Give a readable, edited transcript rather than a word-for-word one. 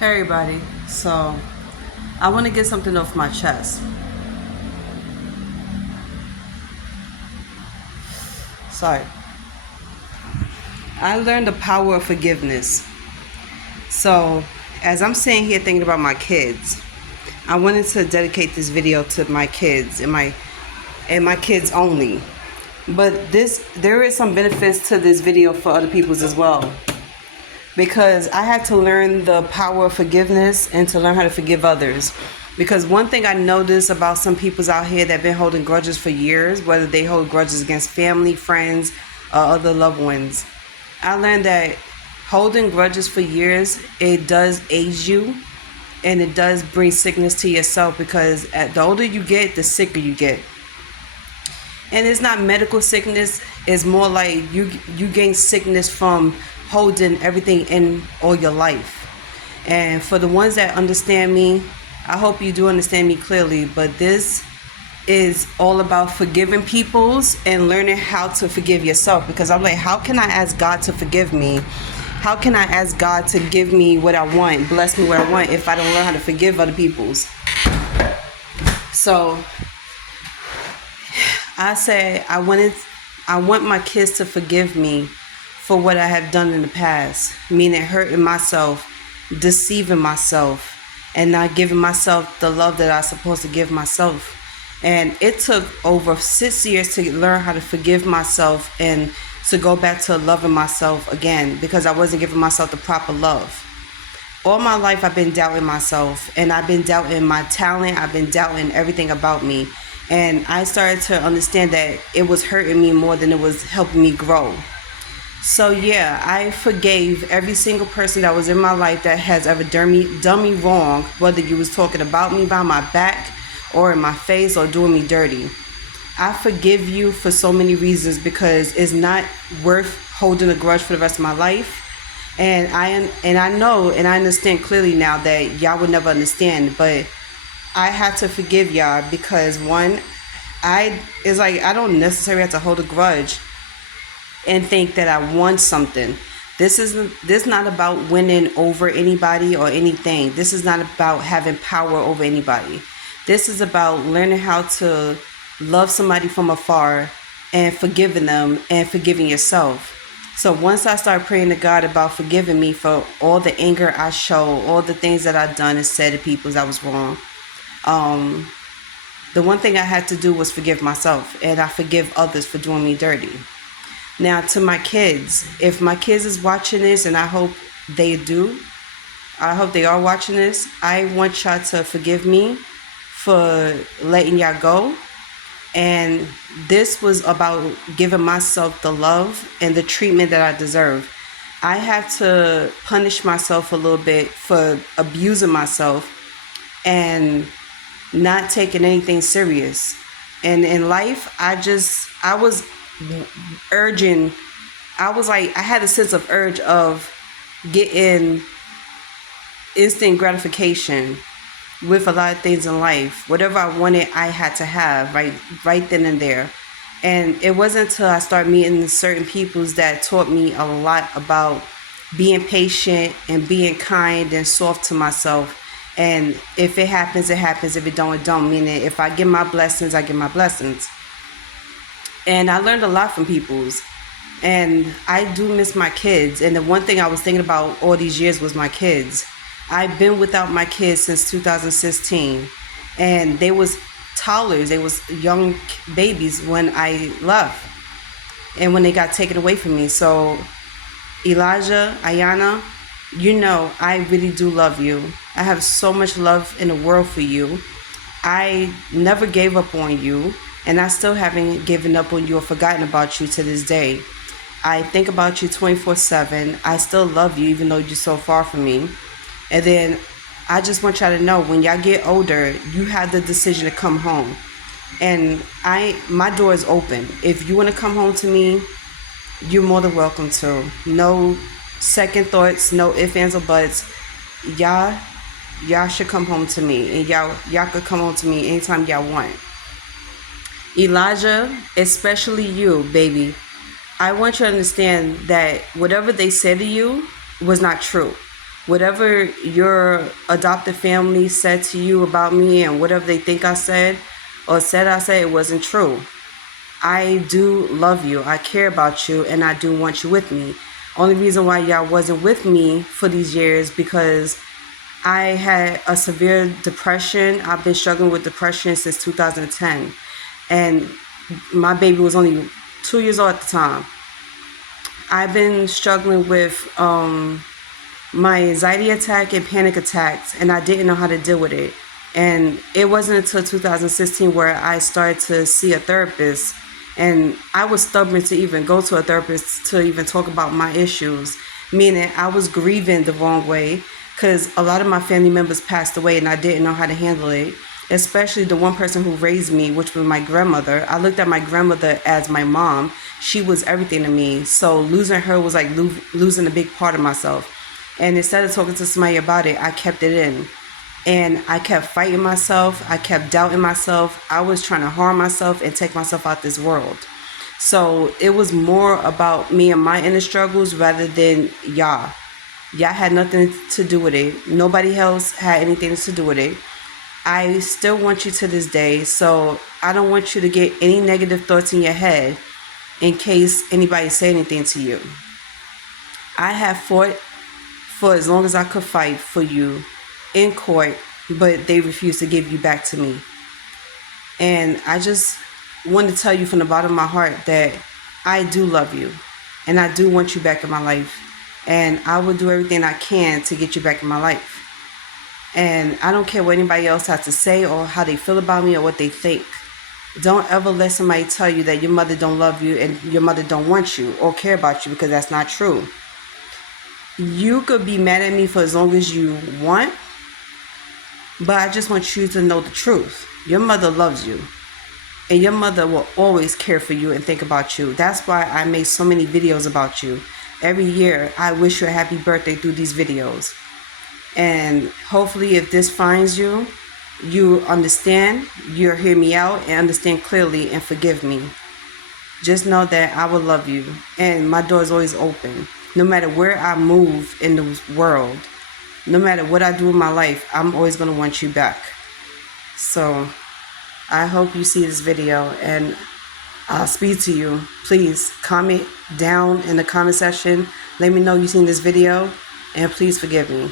Hey everybody, so I want to get something off my chest. Sorry. I learned the power of forgiveness. So, as I'm sitting here thinking about my kids, I wanted to dedicate this video to my kids and my kids only. But there is some benefits to this video for other people's as well. Because I had to learn the power of forgiveness and to learn how to forgive others. Because one thing I noticed about some people's out here that have been holding grudges for years, whether they hold grudges against family, friends, or other loved ones, I learned that holding grudges for years, it does age you and it does bring sickness to yourself, because the older you get, the sicker you get. And it's not medical sickness, it's more like you gain sickness from holding everything in all your life. And for the ones that understand me, I hope you do understand me clearly, but this is all about forgiving peoples and learning how to forgive yourself. Because I'm like, how can I ask God to forgive me? How can I ask God to give me what I want, bless me what I want, if I don't learn how to forgive other peoples? So I said I want my kids to forgive me for what I have done in the past, meaning hurting myself, deceiving myself, and not giving myself the love that I'm supposed to give myself. And it took over 6 years to learn how to forgive myself and to go back to loving myself again, because I wasn't giving myself the proper love. All my life I've been doubting myself, and I've been doubting my talent, I've been doubting everything about me. And I started to understand that it was hurting me more than it was helping me grow. So yeah, I forgave every single person that was in my life that has ever done me wrong, whether you was talking about me behind my back or in my face or doing me dirty. I forgive you for so many reasons, because it's not worth holding a grudge for the rest of my life. And I know and I understand clearly now that y'all would never understand, but I had to forgive y'all because one, it's like I don't necessarily have to hold a grudge and think that I want something. This not about winning over anybody or anything. This is not about having power over anybody. This is about learning how to love somebody from afar and forgiving them and forgiving yourself. So once I started praying to God about forgiving me for all the anger I show, all the things that I've done and said to people I was wrong, the one thing I had to do was forgive myself, and I forgive others for doing me dirty. Now, to my kids, if my kids is watching this, and I hope they do, I hope they are watching this, I want y'all to forgive me for letting y'all go. And this was about giving myself the love and the treatment that I deserve. I had to punish myself a little bit for abusing myself and not taking anything serious. And in life, I was urging, I was like, I had a sense of urge of getting instant gratification with a lot of things in life. Whatever I wanted, I had to have right then and there. And it wasn't until I started meeting certain peoples that taught me a lot about being patient and being kind and soft to myself. And if it happens, it happens. If it don't, it don't. Meaning, if I get my blessings, I get my blessings. And I learned a lot from peoples. And I do miss my kids. And the one thing I was thinking about all these years was my kids. I've been without my kids since 2016. And they was toddlers. They was young babies when I left. And when they got taken away from me. So, Elijah, Ayana, you know I really do love you. I have so much love in the world for you. I never gave up on you. And I still haven't given up on you or forgotten about you to this day. I think about you 24/7. I still love you even though you're so far from me. And then I just want y'all to know, when y'all get older, you have the decision to come home. And my door is open. If you want to come home to me, you're more than welcome to. No second thoughts, no ifs, ands, or buts. Y'all should come home to me. And y'all could come home to me anytime y'all want. Elijah, especially you, baby, I want you to understand that whatever they said to you was not true. Whatever your adopted family said to you about me and whatever they think I said or said I said, it wasn't true. I do love you. I care about you, and I do want you with me. Only reason why y'all wasn't with me for these years because I had a severe depression. I've been struggling with depression since 2010, and my baby was only 2 years old at the time. I've been struggling with my anxiety attack and panic attacks, and I didn't know how to deal with it. And it wasn't until 2016 where I started to see a therapist, and I was stubborn to even go to a therapist to even talk about my issues, meaning I was grieving the wrong way because a lot of my family members passed away and I didn't know how to handle it, especially the one person who raised me, which was my grandmother. I looked at my grandmother as my mom. She was everything to me. So losing her was like losing a big part of myself. And instead of talking to somebody about it, I kept it in. And I kept fighting myself. I kept doubting myself. I was trying to harm myself and take myself out this world. So it was more about me and my inner struggles rather than y'all. Y'all had nothing to do with it. Nobody else had anything to do with it. I still want you to this day. So I don't want you to get any negative thoughts in your head in case anybody say anything to you. I have fought for as long as I could fight for you in court, but they refused to give you back to me. And I just want to tell you from the bottom of my heart that I do love you and I do want you back in my life, and I will do everything I can to get you back in my life. And I don't care what anybody else has to say or how they feel about me or what they think. Don't ever let somebody tell you that your mother don't love you and your mother don't want you or care about you, because that's not true. You could be mad at me for as long as you want, but I just want you to know the truth. Your mother loves you, and your mother will always care for you and think about you. That's why I make so many videos about you. Every year, I wish you a happy birthday through these videos. And hopefully, if this finds you, you understand, you'll hear me out and understand clearly and forgive me. Just know that I will love you, and my door is always open. No matter where I move in the world, no matter what I do in my life, I'm always going to want you back. So I hope you see this video and I'll speak to you. Please comment down in the comment section. Let me know you've seen this video, and please forgive me.